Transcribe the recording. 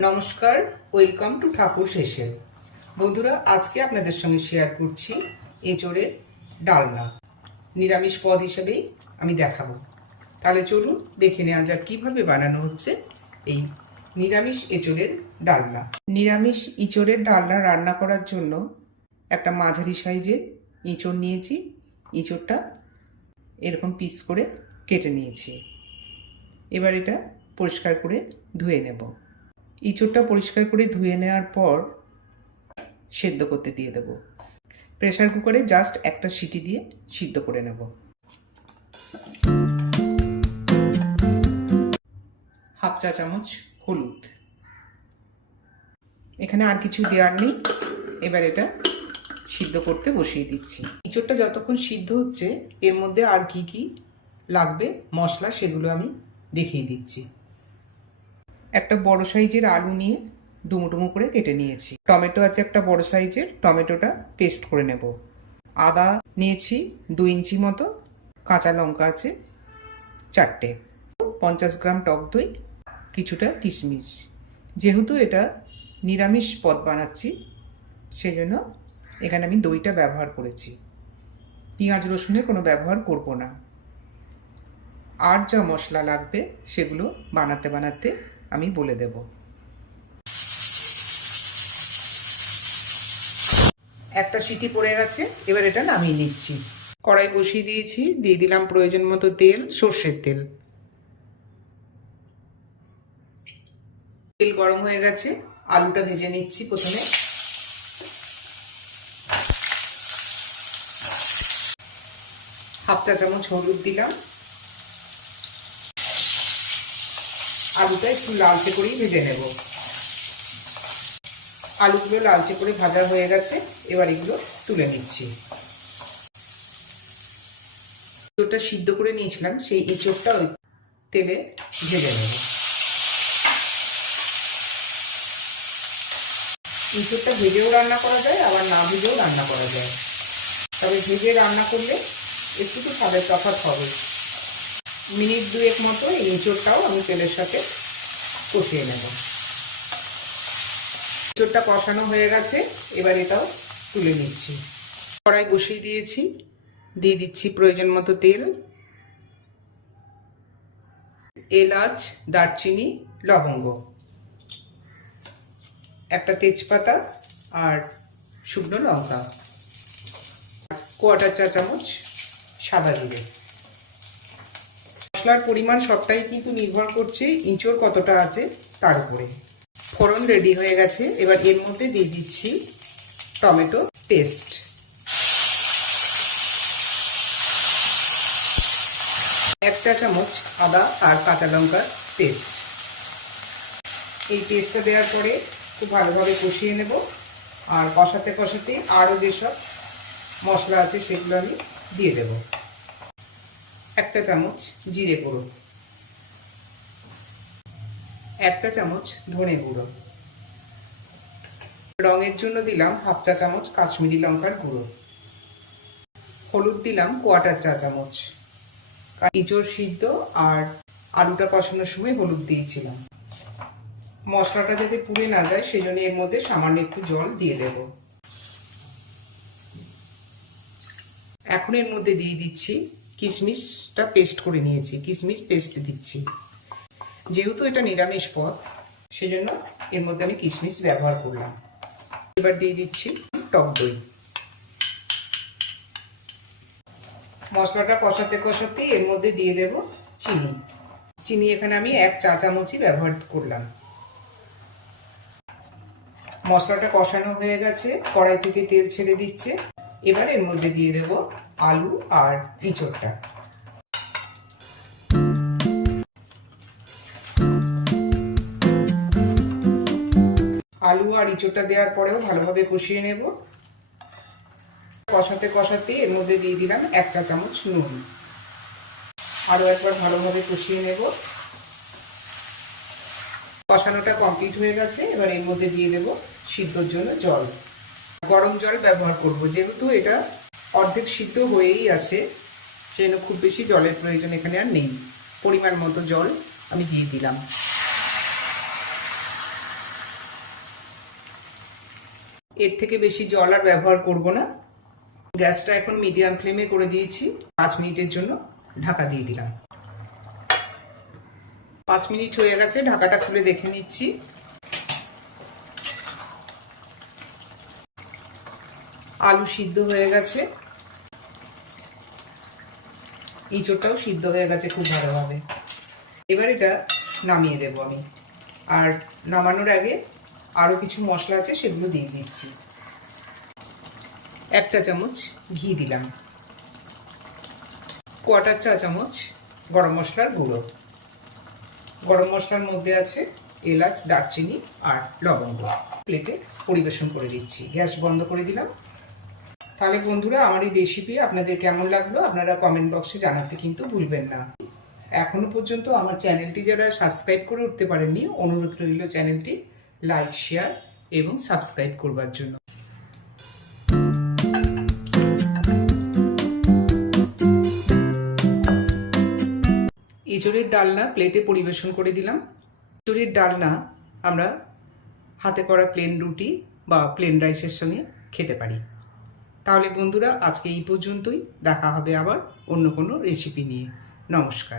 নমস্কার, welcome to ঠাকুর শেষেল। বন্ধুরা, আজকে আপনাদের সঙ্গে শেয়ার করছি এঁচোড়ের ডালনা। নিরামিষ পদ হিসেবেই আমি দেখাবো। তাহলে চলুন দেখে নেওয়া যাক কীভাবে বানানো হচ্ছে এই নিরামিষ এঁচোড়ের ডালনা। নিরামিষ এঁচোড়ের ডালনা রান্না করার জন্য একটা মাঝারি সাইজের এঁচোড় নিয়েছি। এঁচোড়টা এরকম পিস করে কেটে নিয়েছি। এবার এটা পরিষ্কার করে ধুয়ে নেব। এঁচোড়টা পরিষ্কার করে ধুয়ে নেওয়ার পর সেদ্ধ করতে দিয়ে দেব। প্রেসার কুকারে জাস্ট একটা সিটি দিয়ে সিদ্ধ করে নেব। হাফ চা চামচ হলুদ, এখানে আর কিছু দেওয়ার নেই। এবার এটা সিদ্ধ করতে বসিয়ে দিচ্ছি। এঁচোড়টা যতক্ষণ সিদ্ধ হচ্ছে এর মধ্যে আর কি কি লাগবে মশলা সেগুলো আমি দেখিয়ে দিচ্ছি। একটা বড় সাইজের আলু নিয়ে ডুমো ডুমো করে কেটে নিয়েছি। টমেটো আছে একটা বড় সাইজের, টমেটোটা পেস্ট করে নেব। আদা নিয়েছি 2 ইঞ্চি মতো, কাঁচা লঙ্কা আছে 4টে, 50 গ্রাম টক দই, কিছুটা কিশমিশ। যেহেতু এটা নিরামিষ পদ বানাচ্ছি সেই জন্য এখানে আমি দইটা ব্যবহার করেছি। পেঁয়াজ রসুনের কোনো ব্যবহার করব না। আর যা মশলা লাগবে সেগুলো বানাতে বানাতে আমি বলে দেব। একটা সিটি পড়ে গেছে, এবার এটা নামিয়ে নিচ্ছি। কড়াই বসিয়ে দিয়েছি, দিয়ে দিলাম প্রয়োজন মতো তেল, সর্ষের তেল। তেল গরম হয়ে গেছে, আলুটা ভেজে নিচ্ছি। প্রথমে হাফ চা চামচ হলুদ দিলাম। আলুটা একটু লালচে করেই ভেজে নেব। আলুগুলো লালচে করে ভাজা হয়ে গেছে, এবার এগুলো তুলে নিচ্ছি। এঁচোড়টা সিদ্ধ করে নিয়েছিলাম, সেই এঁচোড়টা ওই তেলে ভেজে নেব। এঁচোড়টা ভেজেও রান্না করা যায়, আবার না ভেজেও রান্না করা যায়। তবে ভেজে রান্না করলে একটু তো স্বাদের তফাৎ হবে। মিনিট 2 মতো এই এঁচোড়টাও আমি তেলের সাথে কষিয়ে নেব। এঁচোড়টা কষানো হয়ে গেছে, এবার এটাও তুলে নিচ্ছি। কড়াই বসিয়ে দিয়েছি, দিয়ে দিচ্ছি প্রয়োজন মতো তেল। এলাচ, দারচিনি, লবঙ্গ, একটা তেজপাতা আর শুকনো লঙ্কা, 1/4 চা চামচ সাদা জিরে। মশলার পরিমাণ সবটাই কিন্তু নির্ভর করছে এঁচোড় কতটা আছে তার উপরে। ফোড়ন রেডি হয়ে গেছে, এবার এর মধ্যে দিয়ে দিচ্ছি টমেটো পেস্ট। এক চা চামচ আদা আর কাঁচা লঙ্কার পেস্ট। এই পেস্টটা দেওয়ার পরে খুব ভালোভাবে কষিয়ে নেব। আর কষাতে কষাতে আরও যেসব মশলা আছে সেগুলো আমি দিয়ে দেব। 1 চা চামচ জিরে গুঁড়ো, 1 চা চামচ ধনে গুঁড়ো, রঙের জন্য দিলাম হাফ চা চামচ কাশ্মীরি লঙ্কার গুঁড়ো, হলুদ দিলাম 1/4 চা চামচ। এঁচোড় সিদ্ধ আর আলুটা কষানোর সময় হলুদ দিয়েছিলাম। মশলাটা যাতে পুড়ে না যায় সেজন্য এর মধ্যে সামান্য একটু জল দিয়ে দেব। এখন এর মধ্যে দিয়ে দিচ্ছি কিশমিশটা পেস্ট করে নিয়েছি, কিশমিশ পেস্ট দিচ্ছি। যেহেতু এটা নিরামিষ পদ সেজন্য এর মধ্যে আমি কিশমিশ ব্যবহার করলাম। এবার দিয়ে দিচ্ছি টক দই। মশলাটা কষাতে কষাতে এর মধ্যে দিয়ে দেব চিনি। চিনি এখানে আমি 1 চা চামচই ব্যবহার করলাম। মশলাটা কষানো হয়ে গেছে, কড়াই থেকে তেল ছেড়ে দিচ্ছে। এবার এর মধ্যে দিয়ে দেব আলু আর এঁচোড়টা। আলু আর এঁচোড়টা দেওয়ার পরেও ভালোভাবে কষিয়ে নেব। কষাতে কষাতে এর মধ্যে দিয়ে দিলাম 1 চা চামচ নুন। আরও একবার ভালোভাবে কষিয়ে নেব। কষানোটা কমপ্লিট হয়ে গেছে, এবার এর মধ্যে দিয়ে দেব সিদ্ধর জন্য জল। গরম জল ব্যবহার করব, যেহেতু এটা অর্ধেক সিদ্ধ হয়েই আছে সেজন্য খুব বেশি জলের প্রয়োজন এখানে আর নেই। পরিমাণ মতো জল আমি দিয়ে দিলাম। এর থেকে বেশি জল আর ব্যবহার করব না। গ্যাসটা এখন মিডিয়াম ফ্লেমে করে দিয়েছি। 5 মিনিটের জন্য ঢাকা দিয়ে দিলাম। 5 মিনিট হয়ে গেছে, ঢাকাটা খুলে দেখে নিচ্ছি। আলু সিদ্ধ হয়ে গেছে, ইঁচড়টাও সিদ্ধ হয়ে গেছে খুব ভালোভাবে। এবার এটা নামিয়ে দেব আমি। আর নামানোর আগে আরও কিছু মশলা আছে, সেগুলো দিয়ে দিচ্ছি। 1 চা চামচ ঘি দিলাম, 1/4 চা চামচ গরম মশলার গুঁড়ো। গরম মশলার মধ্যে আছে এলাচ, দারচিনি আর লবঙ্গ। প্লেটে পরিবেশন করে দিচ্ছি। গ্যাস বন্ধ করে দিলাম। তাহলে বন্ধুরা, আমার এই রেসিপি আপনাদের কেমন লাগলো আপনারা কমেন্ট বক্সে জানাতে কিন্তু ভুলবেন না। এখনো পর্যন্ত আমার চ্যানেলটি যারা সাবস্ক্রাইব করে উঠতে পারেননি, অনুরোধ রইল চ্যানেলটি লাইক, শেয়ার এবং সাবস্ক্রাইব করবার জন্য। এঁচড়ের ডালনা প্লেটে পরিবেশন করে দিলাম। এঁচড়ের ডালনা আমরা হাতে করা প্লেন রুটি বা প্লেন রাইসের সঙ্গে খেতে পারি। তাহলে বন্ধুরা, আজকে এই পর্যন্তই। দেখা হবে আবার অন্য কোনো রেসিপি নিয়ে। নমস্কার।